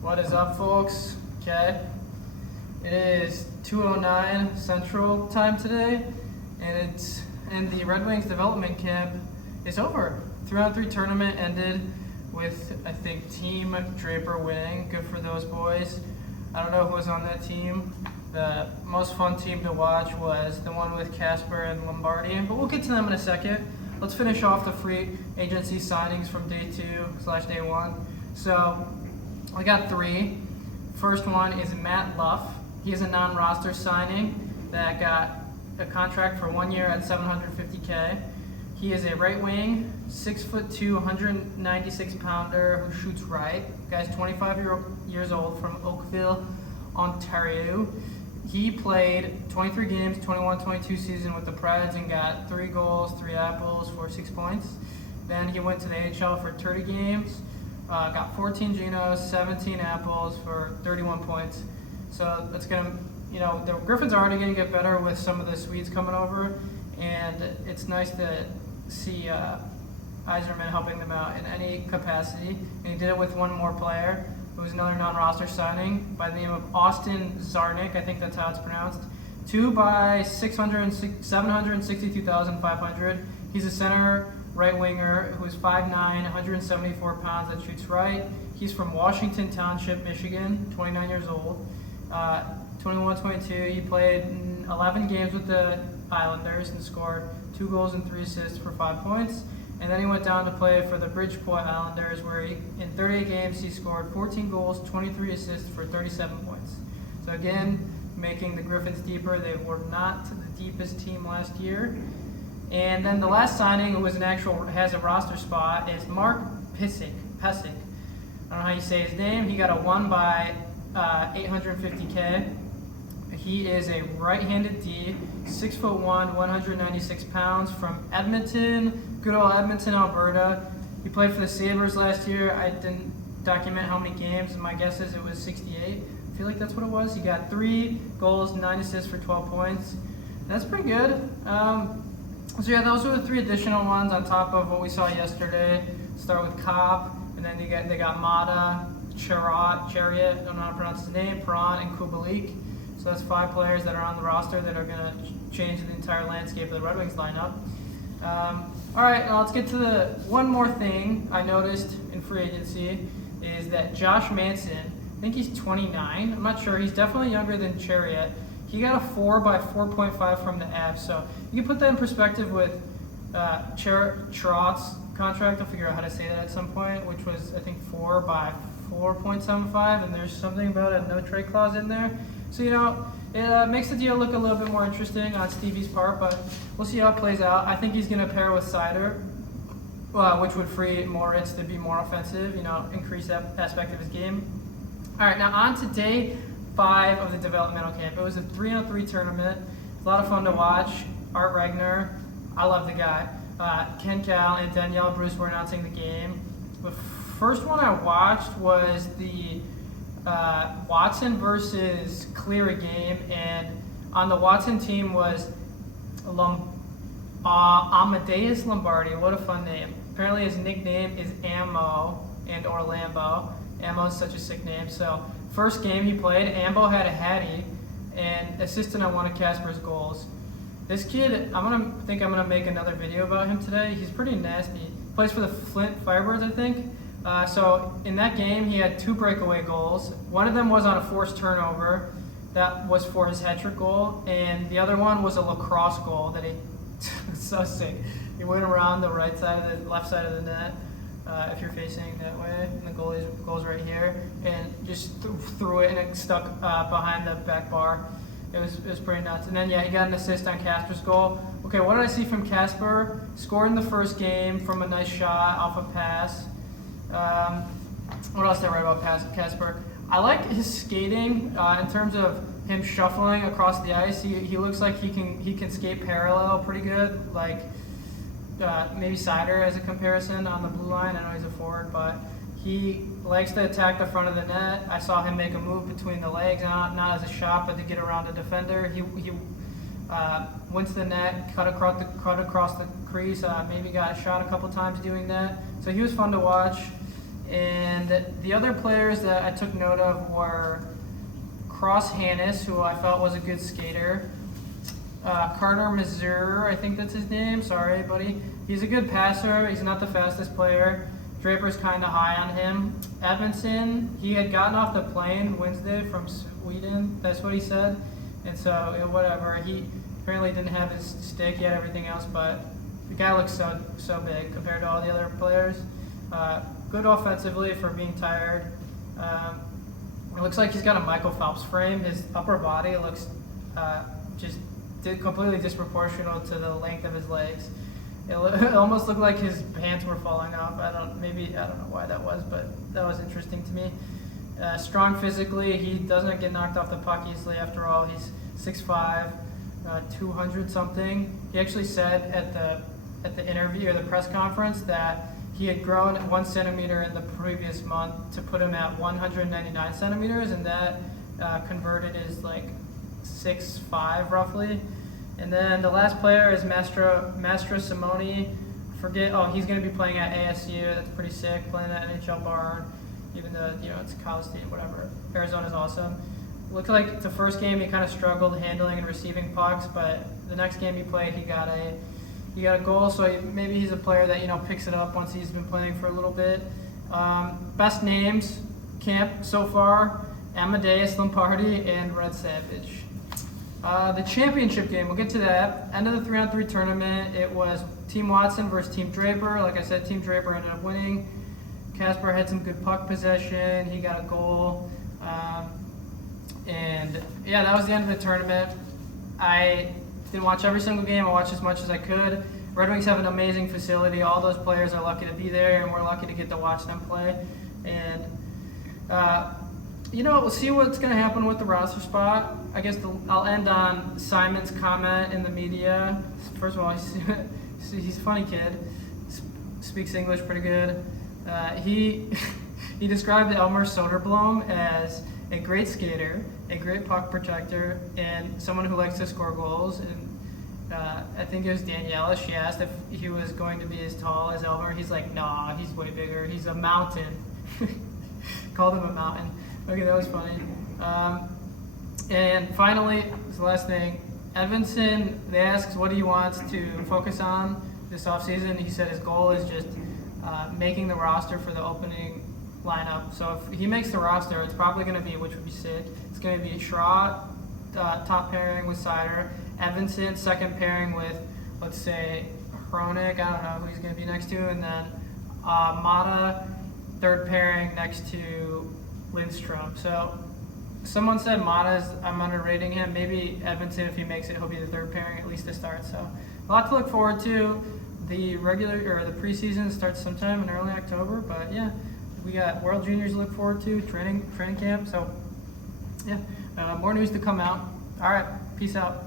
What is up, folks? Okay, it is 2:09 Central Time today, and the Red Wings development camp is over. 3-on-3 tournament ended with, I think, Team Draper winning. Good for those boys. I don't know who was on that team. The most fun team to watch was the one with Casper and Lombardi, but we'll get to them in a second. Let's finish off the free agency signings from day 2/day 1. So I got 3. First one is Matt Luff. He's a non-roster signing that got a contract for 1 year at $750K. He is a right wing, 6'2", 196 pounder who shoots right. Guy's 25 years old from Oakville, Ontario. He played 23 games, 21-22 season with the Preds and got 3 goals, 3 apples for 6 points. Then he went to the AHL for 30 games, got 14 Genos, 17 apples for 31 points. So that's gonna, the Griffins are already gonna get better with some of the Swedes coming over, and it's nice to see Eiserman helping them out in any capacity. And he did it with one more player, who was another non-roster signing by the name of Austin Zarnick. I think that's how it's pronounced. 2 by 762,500. He's a center right winger who is 5'9", 174 pounds that shoots right. He's from Washington Township, Michigan, 29 years old. 21-22, he played 11 games with the Islanders and scored 2 goals and 3 assists for 5 points. And then he went down to play for the Bridgeport Islanders, where in 38 games he scored 14 goals, 23 assists for 37 points. So again, making the Griffins deeper. They were not the deepest team last year. And then the last signing, who has a roster spot, is Mark Pysyk. I don't know how you say his name. He got a 1 by 850K. He is a right-handed D, 6'1", 196 pounds from Edmonton, good old Edmonton, Alberta. He played for the Sabres last year. I didn't document how many games. My guess is it was 68. I feel like that's what it was. He got 3 goals, 9 assists for 12 points. That's pretty good. So yeah, those were the 3 additional ones on top of what we saw yesterday. Start with Kopp, and then they got Mata, Chariot, I don't know how to pronounce his name, Perron, and Kubalik. So that's 5 players that are on the roster that are going to change the entire landscape of the Red Wings lineup. All right, now let's get to the one more thing I noticed in free agency is that Josh Manson, I think he's 29. I'm not sure. He's definitely younger than Chariot. He got a 4 by 4.5 from the Avs. So you can put that in perspective with Chariot's contract. I'll figure out how to say that at some point, which was, I think, 4 by 4.75, and there's something about a no trade clause in there. So, it makes the deal look a little bit more interesting on Stevie's part, but we'll see how it plays out. I think he's going to pair with Sider, which would free Moritz to be more offensive, increase that aspect of his game. All right, now on to day 5 of the developmental camp. It was a 3-on-3 tournament. A lot of fun to watch. Art Regner, I love the guy. Ken Cal and Danielle Bruce were announcing the game. The first one I watched was the Watson versus Cleary game, and on the Watson team was Amadeus Lombardi. What a fun name. Apparently his nickname is Ammo and or Lambo. Ammo is such a sick name. So first game he played, Ambo had a hattie and assisted on one of Casper's goals. This kid, I'm gonna make another video about him today. He's pretty nasty. He plays for the Flint Firebirds, I think. So in that game, he had 2 breakaway goals. One of them was on a forced turnover. That was for his hat-trick goal. And the other one was a lacrosse goal that he so sick. He went around the left side of the net, if you're facing that way, and the goal's right here, and just threw it, and it stuck behind the back bar. It was pretty nuts. And then, yeah, he got an assist on Casper's goal. Okay, what did I see from Casper? Scored in the first game from a nice shot off a pass. What else did I write about Casper? I like his skating in terms of him shuffling across the ice. He looks like he can skate parallel pretty good, like maybe Sider as a comparison on the blue line. I know he's a forward, but he likes to attack the front of the net. I saw him make a move between the legs, not as a shot, but to get around a defender. He went to the net, cut across the crease, maybe got shot a couple times doing that. So he was fun to watch. And the other players that I took note of were Cross Hannes, who I felt was a good skater. Carter Mazur, I think that's his name. Sorry, buddy. He's a good passer. He's not the fastest player. Draper's kind of high on him. Edmondson, he had gotten off the plane Wednesday from Sweden. That's what he said. And so, whatever. He apparently didn't have his stick. He had everything else, but the guy looks so big compared to all the other players. Good offensively for being tired. It looks like he's got a Michael Phelps frame. His upper body looks just completely disproportional to the length of his legs. It almost looked like his pants were falling off. I don't know why that was, but that was interesting to me. Strong physically, he doesn't get knocked off the puck easily. After all, he's 6'5", 200 something. He actually said at the interview or the press conference that he had grown 1 centimeter in the previous month to put him at 199 centimeters, and that converted is like 6'5" roughly. And then the last player is Maestro Simoni. He's going to be playing at ASU. That's pretty sick, playing at NHL Barn, even though it's Cal State, whatever. Arizona's awesome. Looked like the first game he kind of struggled handling and receiving pucks, but the next game he played, he got a goal. So maybe he's a player that picks it up once he's been playing for a little bit. Best names camp so far: Amadeus Lombardi and Red Savage. The championship game, we'll get to that. End of the 3-on-3 tournament, it was Team Watson versus Team Draper. Like I said, Team Draper ended up winning. Casper had some good puck possession. He got a goal. And yeah, that was the end of the tournament. I didn't watch every single game. I watched as much as I could. Red Wings have an amazing facility. All those players are lucky to be there, and we're lucky to get to watch them play. And we'll see what's going to happen with the roster spot. I guess I'll end on Simon's comment in the media. First of all, he's a funny kid. Speaks English pretty good. He described Elmer Soderblom as a great skater, a great puck protector, and someone who likes to score goals. And I think it was Daniela. She asked if he was going to be as tall as Elmer. He's like, nah, he's way bigger. He's a mountain. Called him a mountain. Okay, that was funny. And finally, this last thing, Edmondson, they asked what he wants to focus on this offseason. He said his goal is just making the roster for the opening lineup. So if he makes the roster, it's probably going to be, which would be sick, it's going to be Chariot, top pairing with Sider, Edmondson, second pairing with, let's say, Hronik, I don't know who he's going to be next to, and then Mata, third pairing next to Lindstrom. So someone said I'm underrating him. Maybe Edmondson, if he makes it, he'll be the third pairing at least to start. So a lot to look forward to. The preseason starts sometime in early October, but yeah, we got World Juniors to look forward to, training camp. So yeah, more news to come out. All right, peace out.